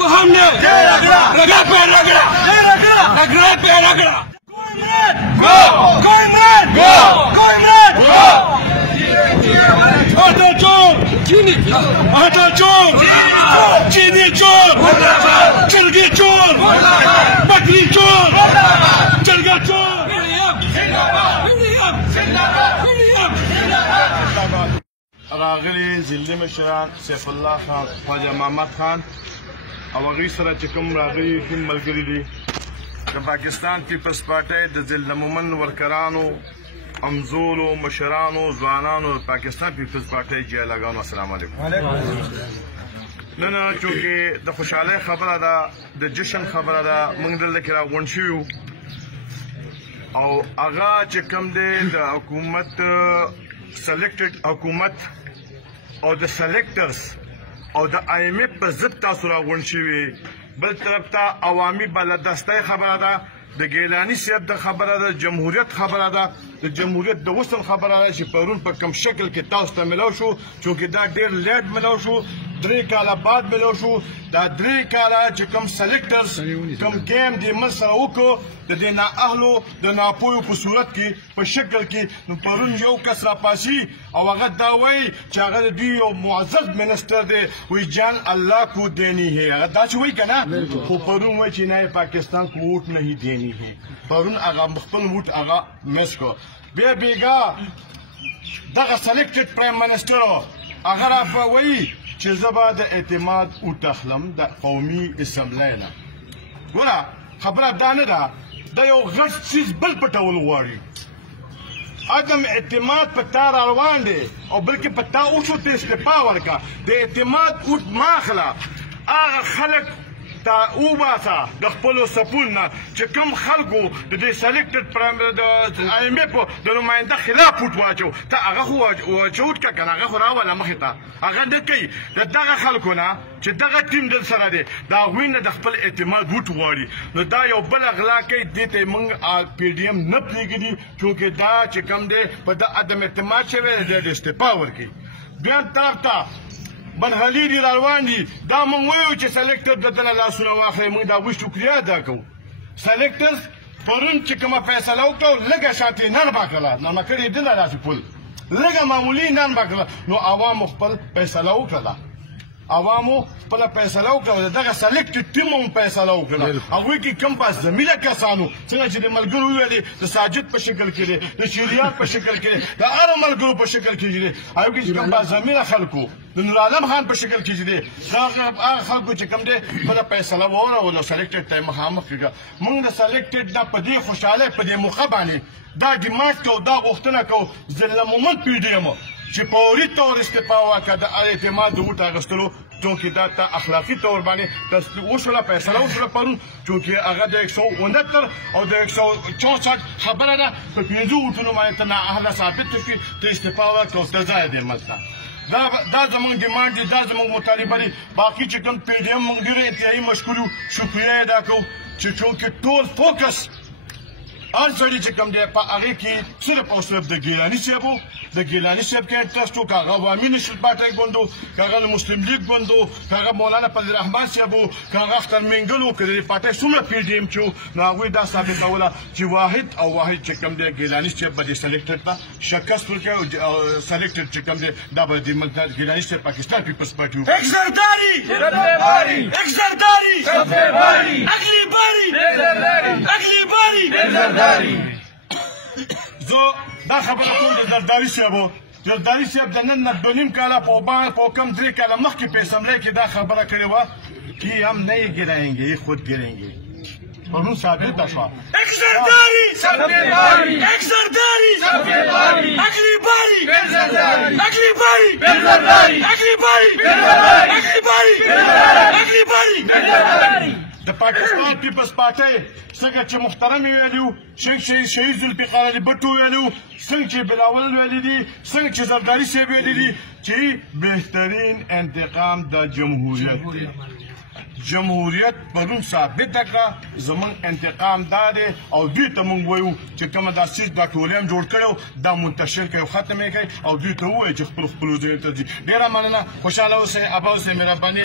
को हमने रगड़ा पे रगड़ा रगड़ा पे रगड़ा आटा चोर चीनी चोर चरगी चोर बकरी चोर चरगा चोर। راغلي ضلعي مشران سيف الله خان خواجه محمد خان او هغوی سره چې کوم راغلي کوم ملګري دي د پاکستان پیپلز پارټۍ د ضلع مومن ورکرانو امزولو مشرانو ځوانانو د پاکستان پیپلز پارټۍ جیلاګانو السلام علیکم. نن چونکې د خوشحالۍ خبره ده د جشن خبره ده موږ دلته کې راغونډ شوي یو او هغه چې کوم دی د حکومت سلیکټډ حکومت او د سلیکټرز او د IMF په ضد تاسو راغونډ شوي. بل طرف ته عوامي بلدستۍ خبره ده د ګیلاني صاحب د خبره ده جمهوریت خبره ده د جمهوریت د وصل خبره ده چې پرون په کوم شکل کې تاسو ته ملو شو چونکې دا ډېر لیټ ملو شو 3 کاله بعد ملو شو. دا 3 کاله چې کوم سلیکټرز کوم ګیم دی من سره وکړو د دې نااهلو د ناپوهو په صورت کې په شکل کې نو پرون یو کس راپاسي او هغه دا وایي چې هغه د دوی یو معزز منسټر دی وایي جان الله کو دینی ہے هغه دا چې وایي که نه خو پرون وایي چې نه پاکستان کو ووټ نہیں دینی ہے. پرون هغه خپل ووټ هغه مس کړو. بیا بیګا دغه سلیکټډ پرایم منسټر هغه راوایي چې زه به د اعتماد وټاخلم د قومي اسمبلی نه. ګوره خبره دا نه ده دا یو غټ څیز بل پټول غواړي. عدم اعتماد په تا روان دی او بلکې په تا اوښو ته استعفا ورکړه. د اعتماد اوټ مه اخله هغه خلک تا وباسه د خپلو صفونو نه چې کوم خلکو د دې سلیکټډ د IMF د نماینده خلاف ووټ واچو ته هغه خو واچوټ که که نه هغه خو راوله مخې ته هغه نه کوي. د دغه خلکو نه چې دغه ټیم دل سره دی د هغوی نه د خپل اعتماد ووټ غواړي نو دا یو بل غلا کوي. دې ته موږ PDM نه پرېږدي چونکې دا چې کوم دی په د عدم اعتماد شوی دی د استعفا ورکوي. بیا طرف ته بنغلي دي روان دي دا موږ وایو چې سلیکټر د دله لاسونه واخلئ موږ د هغوی شکریه ادا کوو. سلیکټرز پرون چې کومه فیصله وکړه لږه شاته یې نرمه کړله نرمه کړې یې دله داسې پل لږه معمولي نرمه کړله نو عوامو خپل فیصله وکړله عوامو خپله فیصله وکړه دغه سلیکټډ ټیم هم فیصله وکړله. هغوی کې کوم پاس زمیله کسانو څنګه چې د ملګرو وویلې د ساجد په شکل کې دی د شیریان په شکل کې دی د هرو ملګرو په شکل کې دی هغوی کې چې کوم پاس زمیله خلکو د نورعالم خان په شکل کې دی هغه خلکو چې کوم دی خپله فیصله واورولو سلیکټډ ته یې مخامخ کړه. موږ د سلیکټډ نه په دې خوشحالۍ په دې موقع باندې دا ډیمانډ کوو دا غوښتنه کوو ضلع مومن PDM چې فوري طور استعفا وکړه د اعتماد د ووټ اخیستلو چونکې دا ته اخلاقي طور باندې وشوله فیصله وشوله پرون چونکې هغه د 169 او د 164 خبره ده په 5 ووټونو باندې ته نااهله ثابت شي ته استعفا ورکړه او ته ځای دی ملته دا زموږ ډیمانډ دی دا زموږ مطالبه دی. باقي چې کوم PDM موږ ډېر انتهایي مشکور یو شکریه ادا کوو چې چونکې ټول فوکس هر سړي چې کوم دی په هغې کې صرف او صرف د ګیلاني صاحب و د ګیلاني صاحب کې انټرسټ و که هغه عوامي نیشنل پارټۍ ګوند و که هغه د مسلم لیګ ګوند و که هغه مولانا فضل الرحمن صاحب و که هغه اختر منګل و که د دې پارټۍ څومره PDM چې و نو هغوی دا ثابتوله چې واحد او واحد چې کوم دی ګیلاني صاحب به دې سلیکټډ ته شکست ورکوي او سلیکټډ چې کوم دی دا به د ګیلاني صاحب پاکستان پیپلز پارټي و زه دا خبره کوم د زرداري صاحب زرداري صاحب د نن نه 2.5 کاله په کم 3 کاله مخکې په اسمبلی کې دا خبره کړې وه چې هم نہیں गिराएंगे خود गिरेंगे پرون ثابته شوه. د پاکستان پیپلز پارټۍ څنګه چې محترم یې ویلي وو شهید ذوالفقار علي بټ وویلي وو څنګه چې بلاول ویلي دي څنګه چې زرداري صاحب ویلي دي چې بهترین انتقام د جمهوریت پرون ثابت کړه زموږ انتقام دا دی او دوی ته موږ وایو چې کومه دا سیس دا ټولۍ جوړ کړی دا منتشر کړئ او ختم یې کړئ او دوی ته ووایو چې خپلو ځایونو ته ځي. ډېره مننه خوشحاله اوسئ ابا اوسئ مهرباني